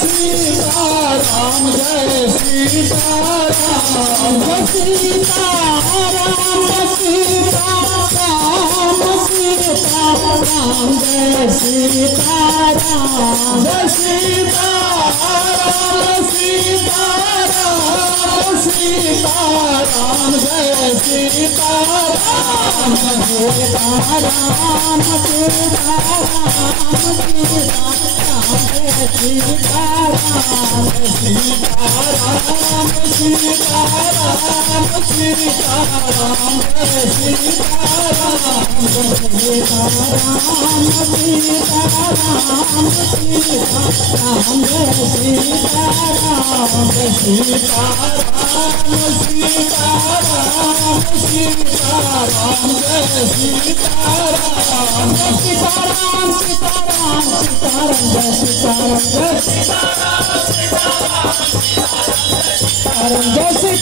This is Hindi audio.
सीताराम जय सीताराम सीताराम सीताराम सीताराम जय सीताराम जय सीताराम सीताराम सीताराम जय सीताराम सीताराम सीताराम सीताराम जय सीताराम सीताराम सीताराम सीताराम जय सीताराम सीताराम सीताराम सीताराम जय सीताराम सीताराम सीताराम सीताराम जय सीताराम सीताराम सीताराम सीताराम जय सीताराम जय सीताराम जय सीताराम जय सीताराम